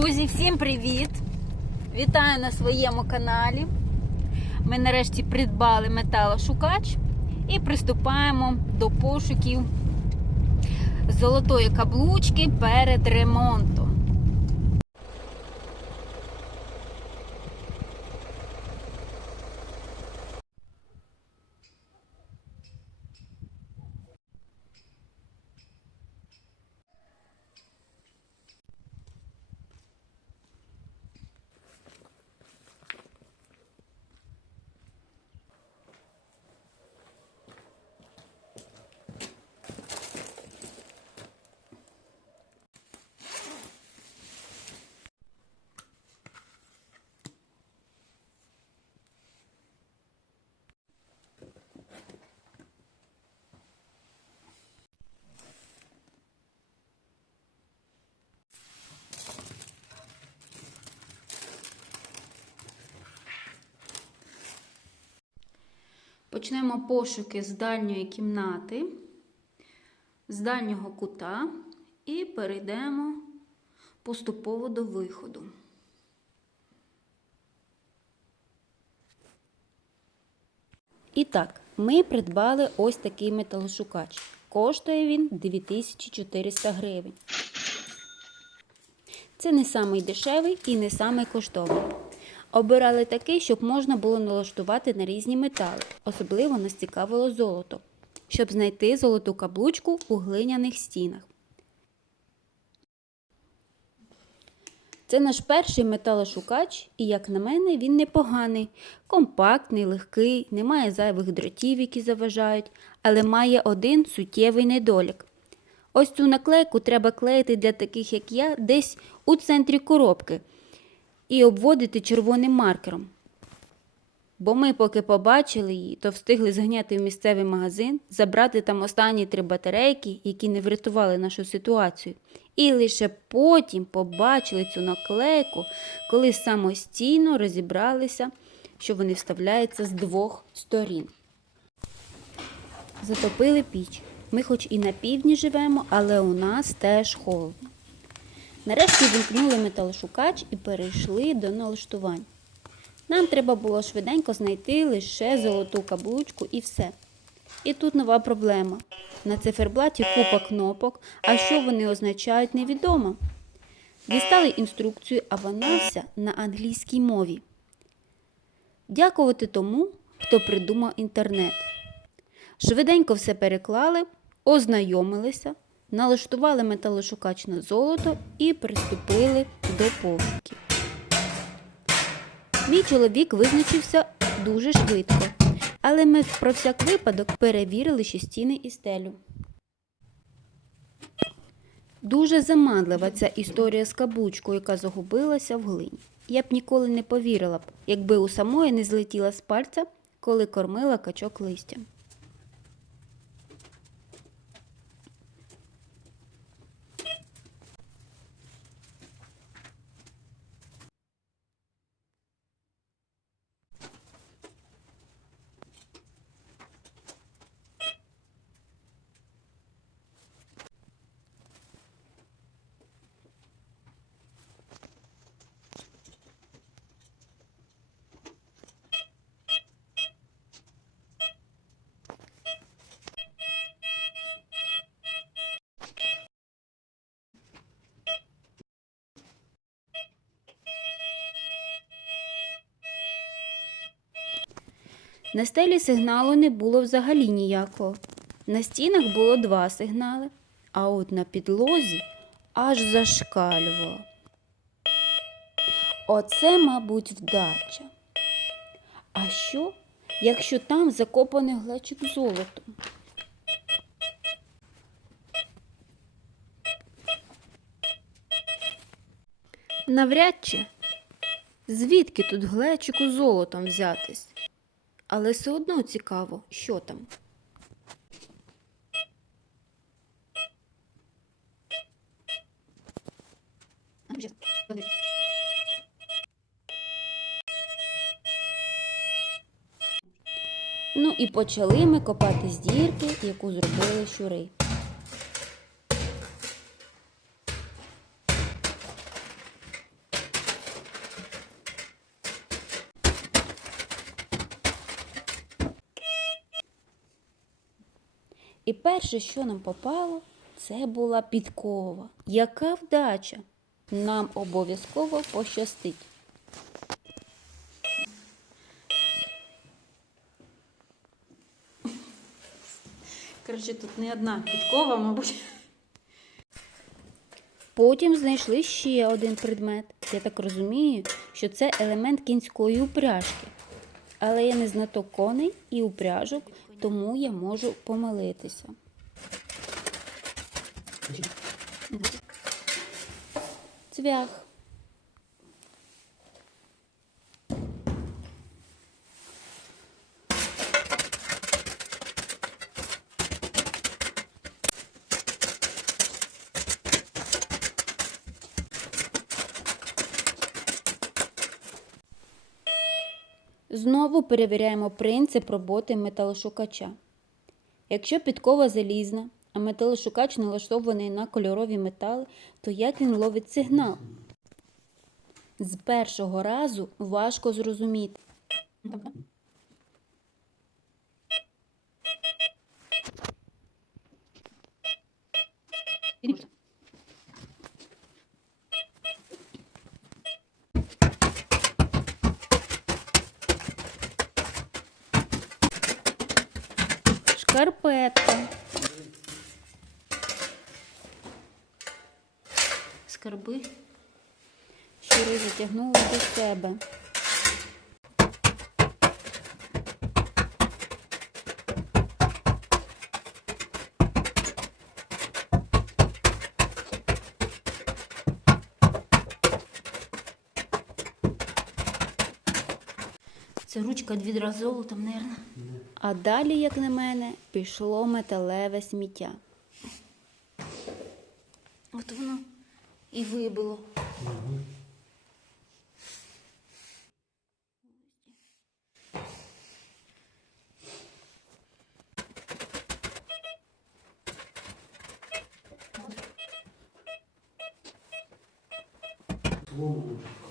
Друзі, всім привіт! Вітаю на своєму каналі. Ми нарешті придбали металошукач і приступаємо до пошуків золотої каблучки перед ремонтом. Почнемо пошуки з дальньої кімнати, з дальнього кута і перейдемо поступово до виходу. І так, ми придбали ось такий металошукач. Коштує він 2400 гривень. Це не самий дешевий і не самий коштовний. Обирали такий, щоб можна було налаштувати на різні метали. Особливо нас цікавило золото, щоб знайти золоту каблучку у глиняних стінах. Це наш перший металошукач, і, як на мене, він непоганий, компактний, легкий, немає зайвих дротів, які заважають, але має один суттєвий недолік. Ось цю наклейку треба клеїти для таких, як я, десь у центрі коробки і обводити червоним маркером. Бо ми, поки побачили її, то встигли зганяти в місцевий магазин, забрати там останні три батарейки, які не врятували нашу ситуацію. І лише потім побачили цю наклейку, коли самостійно розібралися, що вони вставляються з двох сторін. Затопили піч. Ми хоч і на півдні живемо, але у нас теж холодно. Нарешті вімкнули металошукач і перейшли до налаштувань. Нам треба було швиденько знайти лише золоту каблучку і все. І тут нова проблема. На циферблаті купа кнопок, а що вони означають, невідомо. Дістали інструкцію, а вона вся на англійській мові. Дякувати тому, хто придумав інтернет. Швиденько все переклали, ознайомилися, налаштували металошукач на золото і приступили до пошуків. Мій чоловік визначився дуже швидко, але ми про всяк випадок перевірили ще стіни і стелю. Дуже заманлива ця історія з каблучкою, яка загубилася в глині. Я б ніколи не повірила б, якби у самої не злетіла з пальця, коли кормила качок листям. На стелі сигналу не було взагалі ніякого. На стінах було два сигнали, а от на підлозі аж зашкалювало. Оце, мабуть, вдача. А що, якщо там закопаний глечик золотом? Навряд чи. Звідки тут глечику золотом взятись? Але все одно цікаво, що там. Ну і почали ми копати з дірки, яку зробили щури. І перше, що нам попало, це була підкова. Яка вдача! Нам обов'язково пощастить. Коротше, тут не одна підкова, мабуть. Потім знайшли ще один предмет. Я так розумію, що це елемент кінської упряжки. Але я не знаток коней і упряжок, тому я можу помилитися. Цвях. Знову перевіряємо принцип роботи металошукача. Якщо підкова залізна, а металошукач налаштований на кольорові метали, то як він ловить сигнал? З першого разу важко зрозуміти. Шкарпетка. Скарби. Щури затягнули до себе. Це ручка відра з золотом, мабуть. А далі, як на мене, пішло металеве сміття. От воно і вибило. Може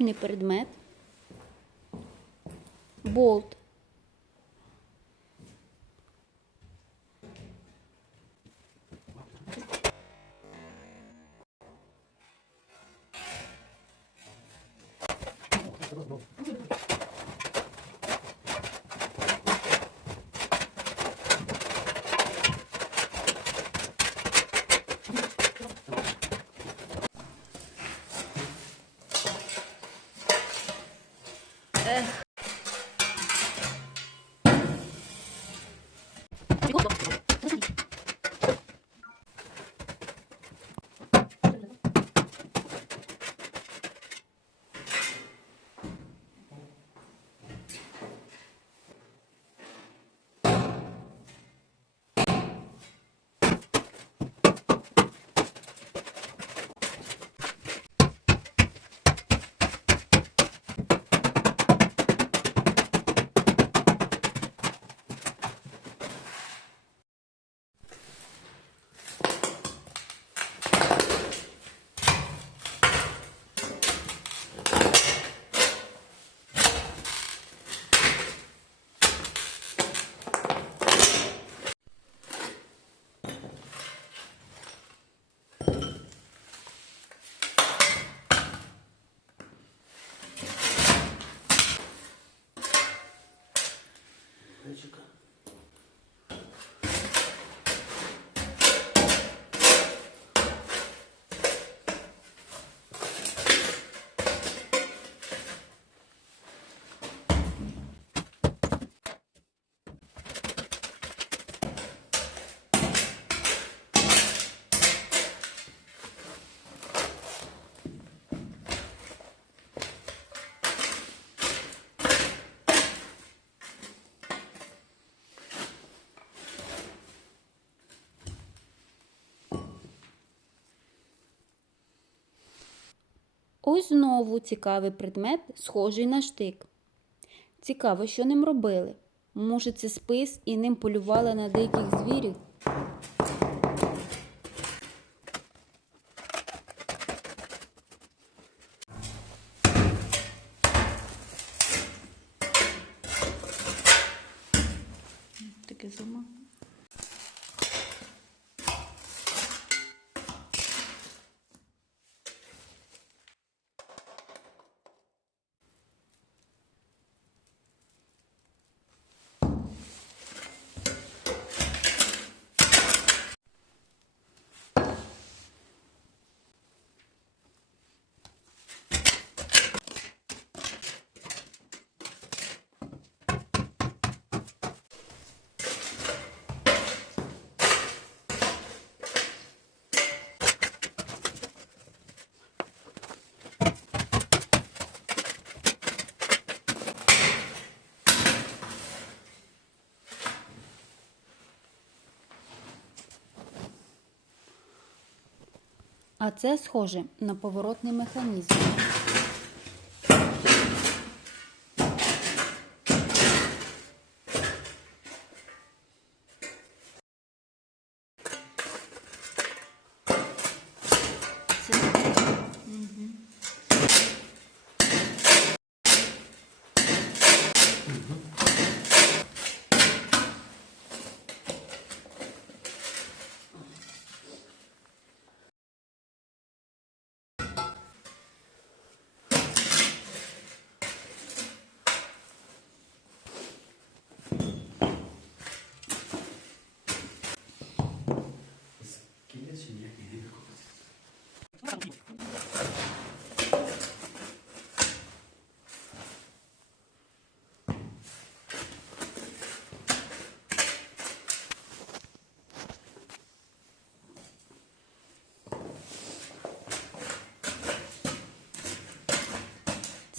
Наступний предмет болт. Thank. Ось знову цікавий предмет, схожий на штик. Цікаво, що ним робили. Може, це спис і ним полювали на диких звірів? А це схоже на поворотний механізм.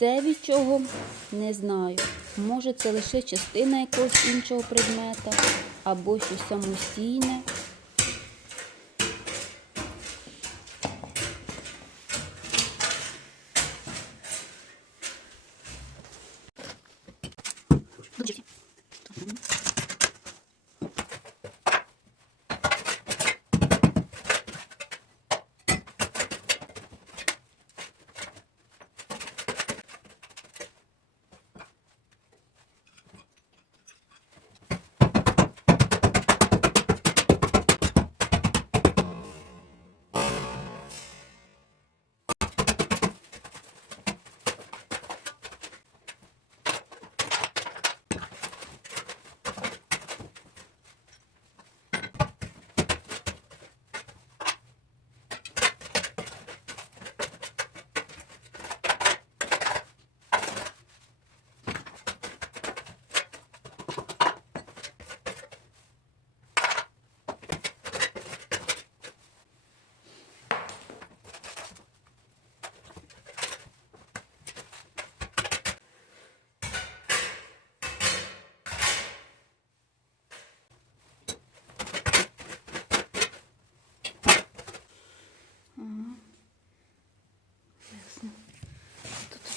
Це від чого? Не знаю. Може, це лише частина якогось іншого предмета або щось самостійне.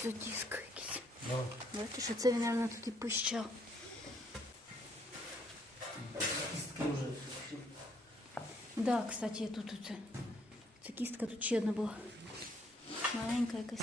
За диск якийсь. Бачите, що це він, мабуть, тут і пищав. Да, кстати, я тут оце. Це кістка тут ще одна була. Маленька якась.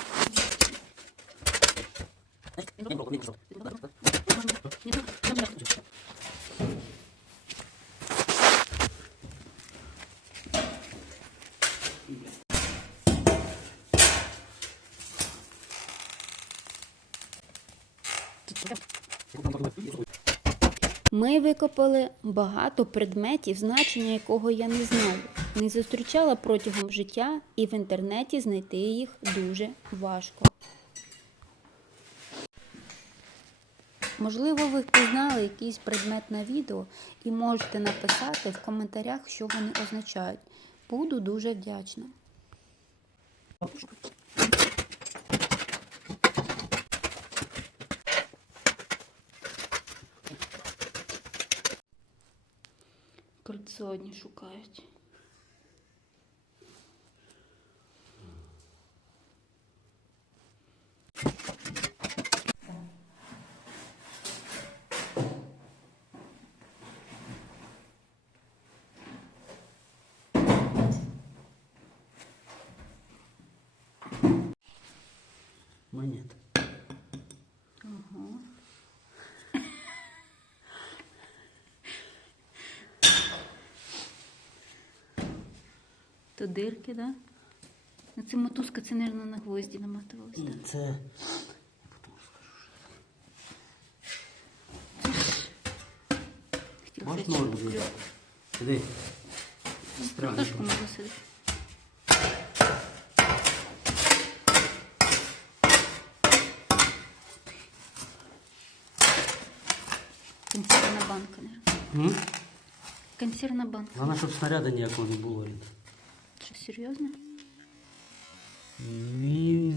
Ми викопали багато предметів, значення якого я не знаю. Не зустрічала протягом життя, і в інтернеті знайти їх дуже важко. Можливо, ви впізнали якийсь предмет на відео і можете написати в коментарях, що вони означають. Буду дуже вдячна. сьогодні шукають. Монетка. То дирки, да? А це мотузка, це, мабуть, на гвозді Це. Потім скажу. Хотів Можна сказати, норм взяти? Сиди. Странно. Картошку можна сидити. Консервна банка, не? М? Консервна банка. Головне, щоб снаряду ніякого не було. Рід. Що, серйозно? Ні,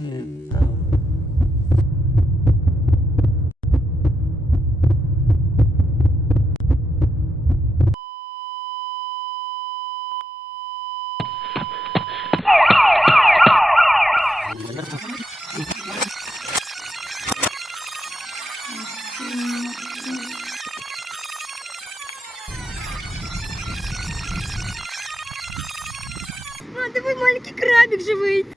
крабик живий.